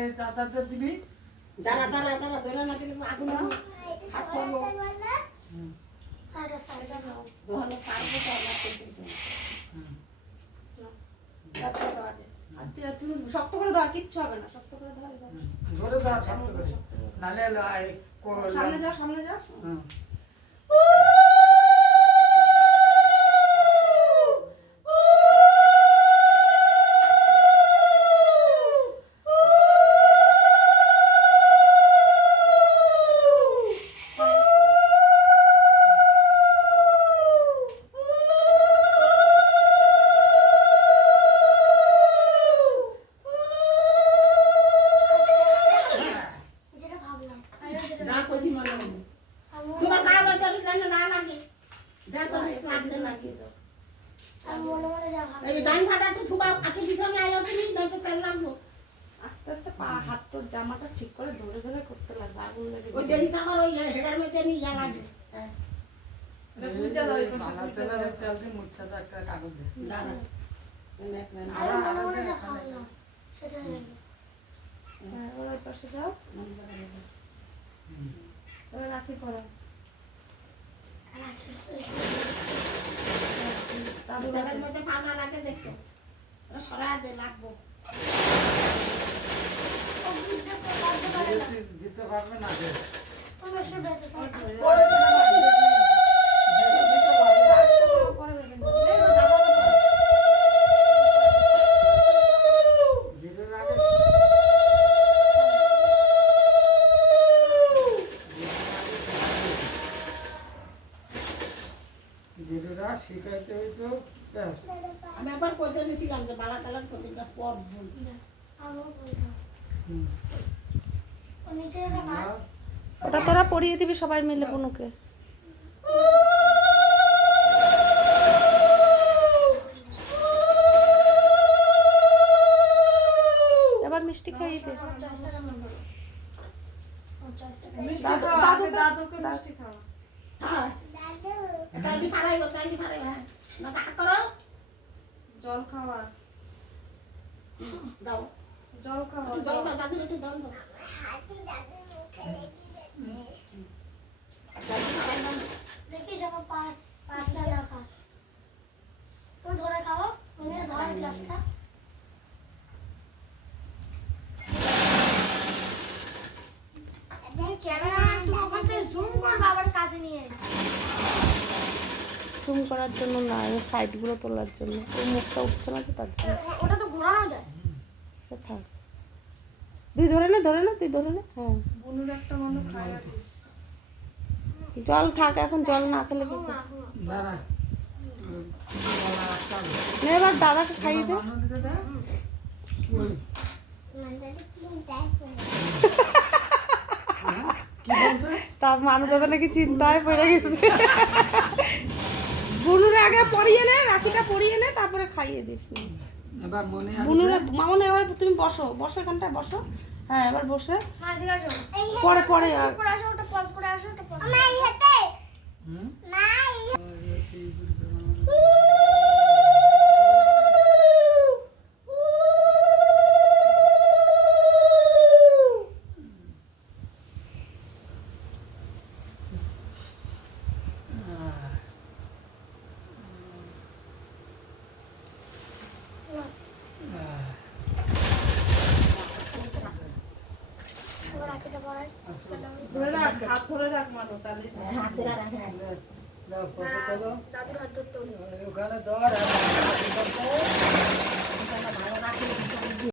এই তাতাতে দিবি। দাঁড়া ধরে না দিলে আগুন হাত করবো। যখন পারবো তো আমার তুমি শক্ত করে দাও, কিচ্ছু হবে না, শক্ত করে দাও। ধরে দাও শক্ত করে, নালে সামনে যাও, সামনে যাও। আস্তে আস্তে পা হাত তোর জামাটা ঠিক করে ধরে ধরে করতে লাগবে, আগুন লেগে ওই দেরিতে আমার ওই হেডার মধ্যে নিয়ে ইয়া লাগে। পূজা দাও, তেলকে মুচ্ছাতে একটা কাগজ দে। দাঁড়া ওর পাশে যাও, রাখি পড়া দাদার মধ্যে পা না লাগে দেখো, সরা দে লাগবো। দিতে পারবে না যে শিখাইতে হইতো। আমি একবার কইতে নিয়েছিলাম যে বালা কালার প্রতিটা পদ ওটা তোরা পরিয়ে দিবি সবাই মিলে বনুকে। এবার মিষ্টি খাইয়ে দে। দাদুকে মিষ্টি খাও। তাইলি ফারাইবো হ্যাঁ না কাকা করো জল খাওয়া, দাও জল খাওয়া, জল দাও দাদুর একটু জল দাও। দেখিস আমার পাঁচটা রাখা তুই ধরে খাও, তুমি ধর গ্লাসটা। ক্যামেরা তুই ওখান থেকে জুম কর বাবার কাছে নিয়ে। জুম করার জন্য না, সাইডগুলো তোলার জন্য। ওই মুখটা উঠছে না তো তার জন্য। ওটা তো ঘোরানো যায়। থাক, তুই ধরে নে, তুই ধরে নে। হ্যাঁ বনুর একটা মনে খাইয়া দিস। জল থাক, এখন জল না খেলে কি করবি? দাঁড়া নে এবার দাদাকে খাইয়ে দে। তার মানুষ দাদা নাকি চিন্তায় পড়ে গেছে। বুনুর আগে পরিয়ে নে, রাখিটা পরিয়ে নে, তারপরে খাইয়ে দিস না। এবার মনে বুনুর মামন এবার তুমি বসো এখানটায় বসো। হ্যাঁ এবার বসে হ্যাঁ ঠিক আছে, পরে ঠিক করে আসো, ওটা পজ করে আসো, ওটা পজ মা এই হাতে মা ধরে রাখ, হাত ধরে রাখ মানো, তাহলে হাত ধরে রাখ। দাও ফটো তোলো, দাদুর হাত ধরতে হবে। ওখানে ধর